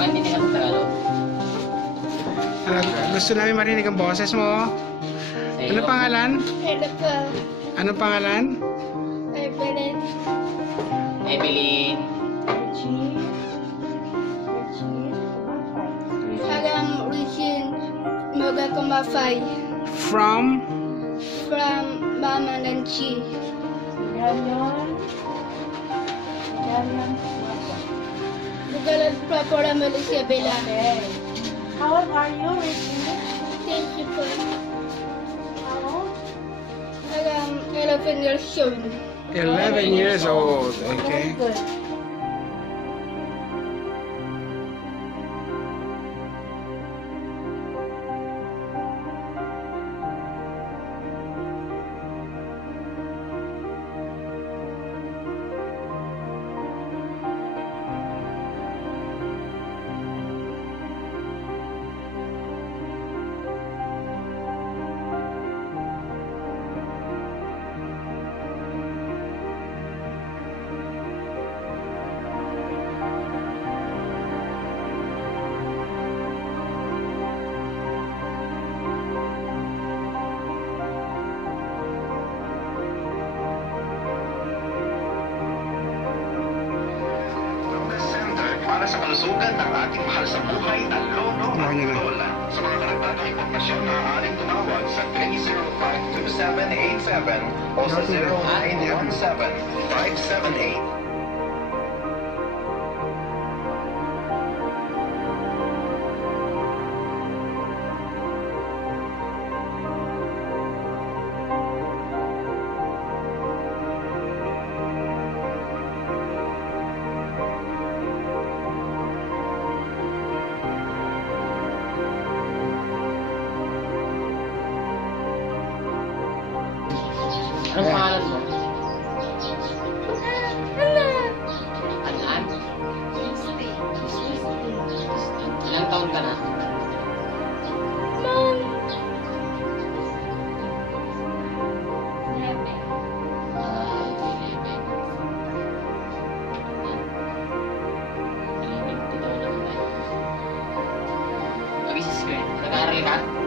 Bakit hindi ka sa Tagalog? Gusto namin marinig ang boses mo. Ano pangalan? Hello. Ano pangalan? Evelyn. Evelyn. Salam Regine Moga Kumafay. From? From Mama Nanchi. Bugalan Prapora Malaysia Bela. How old are you, Regina? Thank you for How old? 11 years old. 11 years old. Okay. Very good. Para sa kalusugan ng ating mahal sa buhay na lolo at lola. Sa mga karagdagang impormasyon, maaaring tumawag sa 305-2787 o sa 0917-578. Anong pangalan mo? Anan? Ilang taon ka na? Ah, 11. 11 taon na ba? Mag-isis ka eh. Nag-aaral ka?